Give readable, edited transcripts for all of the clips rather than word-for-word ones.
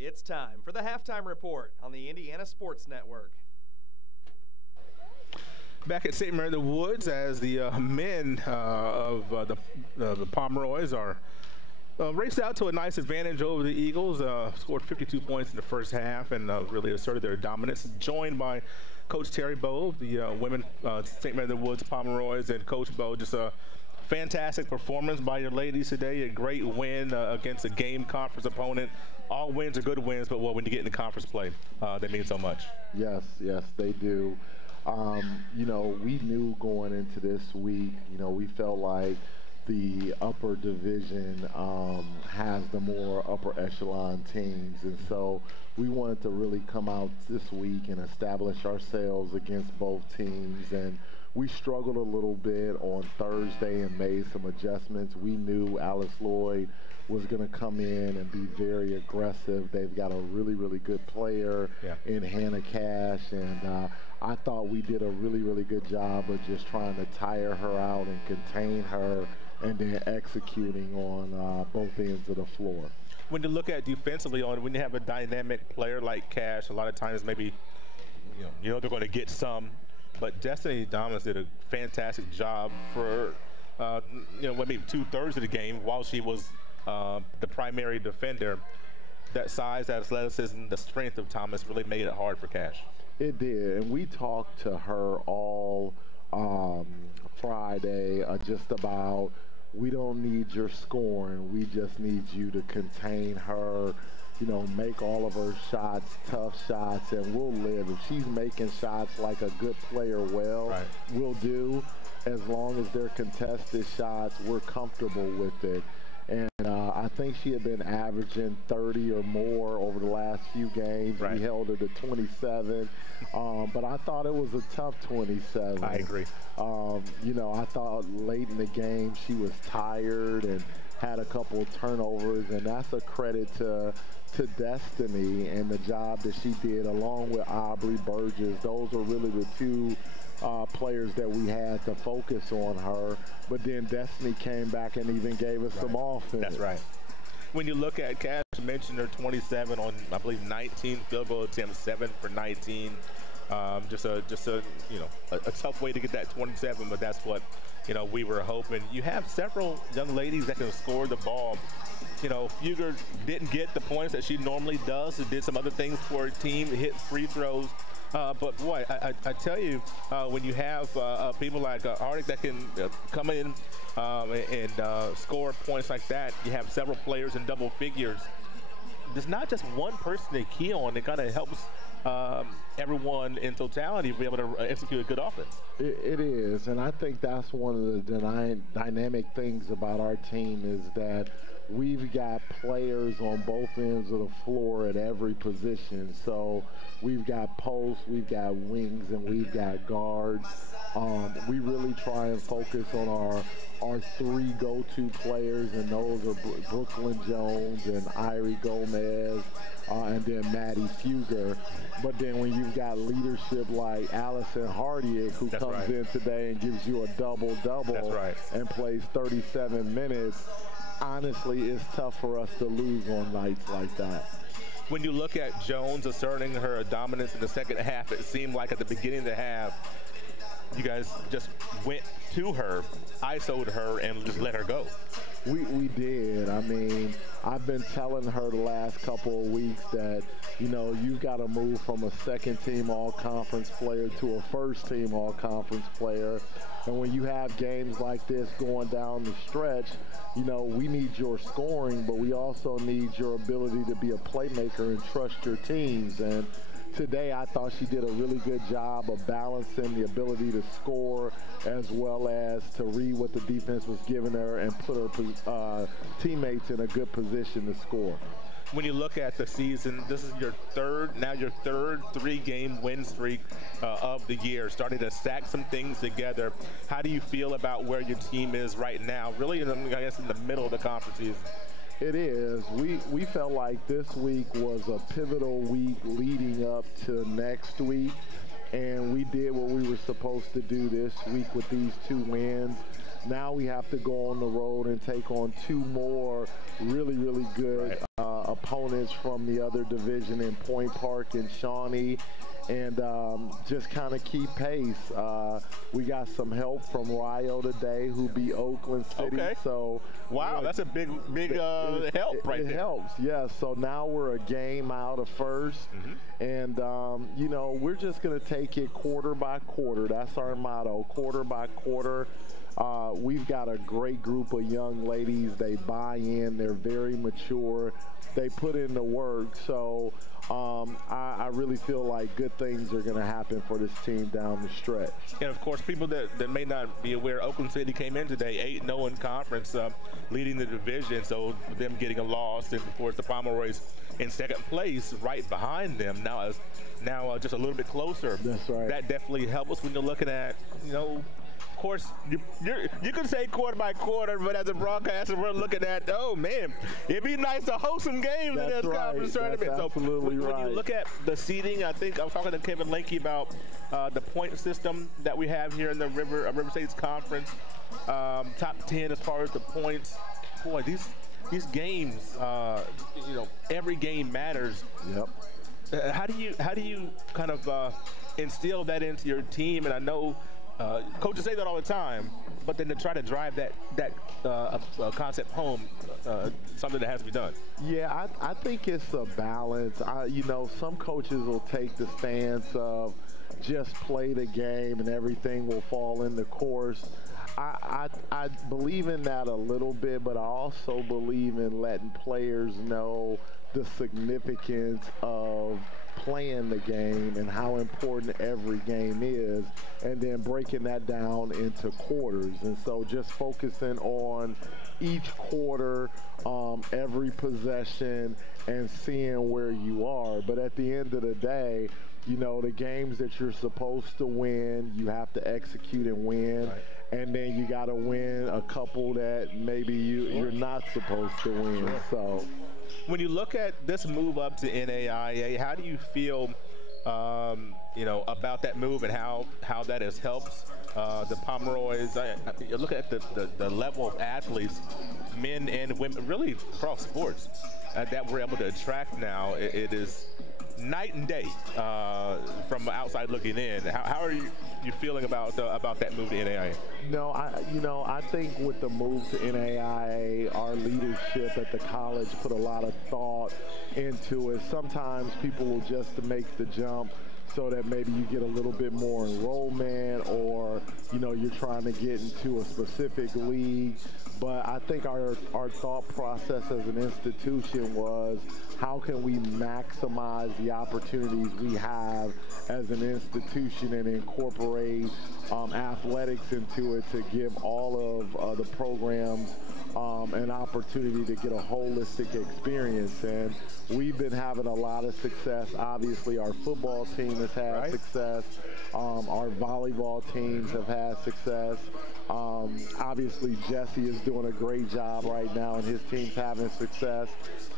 It's time for the halftime report on the Indiana Sports Network. Back at St. Mary of the Woods as the men of the Pomeroys are raced out to a nice advantage over the Eagles, scored 52 points in the first half and really asserted their dominance, joined by Coach Terry Bowe, the women St. Mary of the Woods Pomeroys, and Coach Bowe, just a fantastic performance by your ladies today, a great win against a game conference opponent. All wins are good wins, but when you get into conference play, they mean so much. Yes, they do. You know, we knew going into this week, you know, we felt like the upper division has the more upper echelon teams, and so we wanted to really come out this week and establish ourselves against both teams. And we struggled a little bit on Thursday and made some adjustments. We knew Alice Lloyd was going to come in and be very aggressive. They've got a really good player in Hannah Cash, and I thought we did a really good job of just trying to tire her out and contain her, and then executing on both ends of the floor. When you look at defensively, when you have a dynamic player like Cash, a lot of times maybe you know they're going to get some, but Destiny Thomas did a fantastic job for maybe 2/3 of the game while she was the primary defender. That size, that athleticism, the strength of Thomas really made it hard for Cash. It did, and we talked to her all Friday just about, we don't need your scoring, we just need you to contain her, make all of her shots, tough shots, and we'll live. If she's making shots like a good player we'll do. As long as they're contested shots, we're comfortable with it. And I think she had been averaging 30 or more over the last few games. We held her to 27, but I thought it was a tough 27. I agree. I thought late in the game she was tired and had a couple of turnovers, and that's a credit to Destiny and the job that she did along with Aubrey Burgess. Those are really the two players that we had to focus on her, but then Destiny came back and even gave us some offense. That's right. When you look at Cash, you mentioned her 27 on, I believe, 19 field goal attempts, 7 for 19. Just a tough way to get that 27, but that's what we were hoping. You have several young ladies that can score the ball. Fugger didn't get the points that she normally does. It did some other things for her team, hit free throws. But boy, I tell you, when you have people like Arctic that can come in and score points like that, you have several players in double figures. There's not just one person to key on. It kind of helps everyone in totality be able to execute a good offense. It is, and I think that's one of the dynamic things about our team is that we've got players on both ends of the floor at every position. So we've got posts, we've got wings, and we've got guards. We really try and focus on our three go-to players, and those are Brooklyn Jones and Irie Gomez, and then Maddie Fugger. But then when you've got leadership like Allison Hardiek, who comes in today and gives you a double-double and plays 37 minutes, honestly, it's tough for us to lose on nights like that. When you look at Jones asserting her dominance in the second half, it seemed like at the beginning of the half, you guys just went to her, ISO'd her, and just let her go. We did. I mean, I've been telling her the last couple of weeks that, you've got to move from a second-team all-conference player to a first-team all-conference player. And when you have games like this going down the stretch, we need your scoring, but we also need your ability to be a playmaker and trust your teams. And today I thought she did a really good job of balancing the ability to score as well as to read what the defense was giving her and put her teammates in a good position to score. When you look at the season, this is your third 3-game win streak of the year, starting to stack some things together. How do you feel about where your team is right now, really, in the middle of the conference season? It is. We felt like this week was a pivotal week leading up to next week, and we did what we were supposed to do this week with these 2 wins. Now we have to go on the road and take on 2 more really, really good opponents from the other division in Point Park and Shawnee, and just kind of keep pace. We got some help from Rio today, who beat Oakland City. Okay. So wow, that's a big help right there. It helps, yes. So now we're a game out of first, and you know, we're just going to take it quarter by quarter. That's our motto, quarter by quarter. We've got a great group of young ladies. They buy in. They're very mature. They put in the work. So I really feel like good things are going to happen for this team down the stretch. And, of course, people that may not be aware, Oakland City came in today 8-0 in conference, leading the division. So them getting a loss, and, of course, the Pomeroys in second place right behind them. Now just a little bit closer. That's right. That definitely helps when you're looking at, you know, of course, you can say quarter by quarter, but as a broadcaster, we're looking at, oh, man, it'd be nice to host some games in this conference tournament. That's absolutely right. When you look at the seeding, I think I was talking to Kevin Lakey about the point system that we have here in the River States Conference, top 10 as far as the points. Boy, these games, you know, every game matters. Yep. How do you kind of instill that into your team? And I know coaches say that all the time, but then to try to drive that concept home, something that has to be done. Yeah, I think it's a balance. You know, some coaches will take the stance of just play the game and everything will fall in the course. I believe in that a little bit, but I also believe in letting players know the significance of playing the game and how important every game is, and then breaking that down into quarters. And so just focusing on each quarter, every possession, and seeing where you are. But at the end of the day, you know, the games that you're supposed to win, you have to execute and win. Right. And then you got to win a couple that maybe you're not supposed to win. Sure. So when you look at this move up to NAIA, how do you feel, you know, about that move and how that has helped the Pomeroys? You look at the level of athletes, men and women, really across sports, that we're able to attract now. It is night and day from outside looking in. How are you feeling about that move to NAIA? No, I think with the move to NAIA, our leadership at the college put a lot of thought into it. Sometimes people will just make the jump so that maybe you get a little bit more enrollment, or you know, you're trying to get into a specific league. But I think our thought process as an institution was, how can we maximize the opportunities we have as an institution and incorporate athletics into it to give all of the programs an opportunity to get a holistic experience. And we've been having a lot of success. Obviously, our football team has had success. Our volleyball teams have had success. Obviously, Jesse is doing a great job right now, and his team's having success.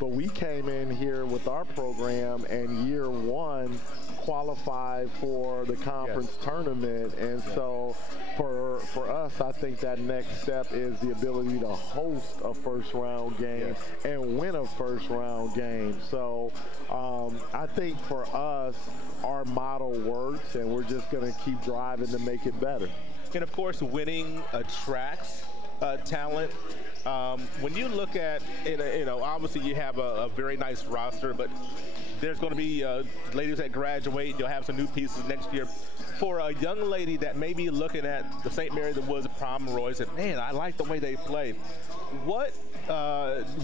But we came in here with our program, and year one qualified for the conference tournament. And so for us, I think that next step is the ability to host a first-round game and win a first-round game. So I think for us, our model works, and we're just going to keep driving to make it better. And, of course, winning attracts talent. When you look at, you know, obviously you have a very nice roster, but there's going to be ladies that graduate. You'll have some new pieces next year. For a young lady that may be looking at the St. Mary the Woods Pomeroys and, man, I like the way they play, what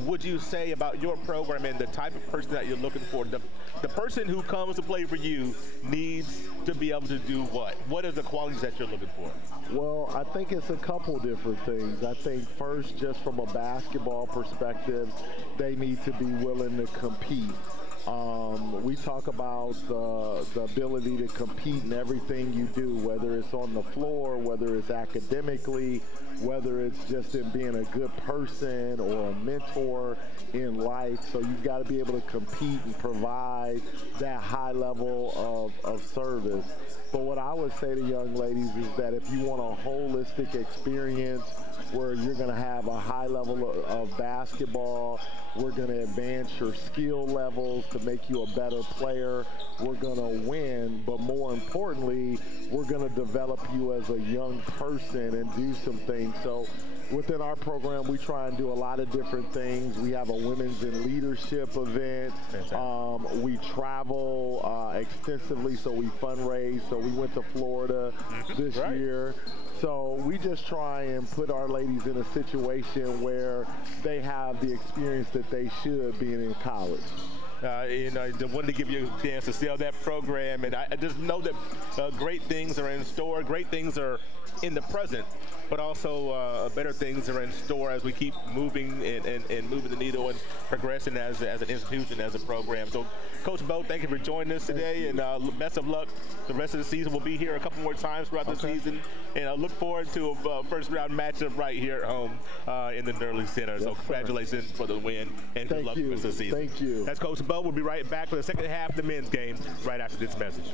would you say about your program and the type of person that you're looking for? The person who comes to play for you needs to be able to do what? What are the qualities that you're looking for? Well, I think it's a couple different things. I think first, just from a basketball perspective, they need to be willing to compete. We talk about the ability to compete in everything you do, whether it's on the floor, whether it's academically, whether it's just in being a good person or a mentor in life. So you've got to be able to compete and provide that high level of service. But what I would say to young ladies is that if you want a holistic experience where you're going to have a high level of basketball, we're going to advance your skill levels to make you a better player, we're going to win, but more importantly, we're going to develop you as a young person and do some things. So within our program, we try and do a lot of different things. We have a women's in leadership event. We travel extensively, so we fundraise. So we went to Florida this year. So we just try and put our ladies in a situation where they have the experience that they should being in college. I wanted to give you a chance to sell that program, and I just know that great things are in store, great things are in the present, but also better things are in store as we keep moving and moving the needle and progressing as an institution, as a program. So, Coach Bowe, thank you for joining us today, and best of luck. The rest of the season will be here a couple more times throughout the season, and I look forward to a first-round matchup right here at home in the Nerley Center. Yes, so congratulations for the win, and good luck for the season. Thank you. That's Coach Bowe. We'll be right back for the second half of the men's game right after this message.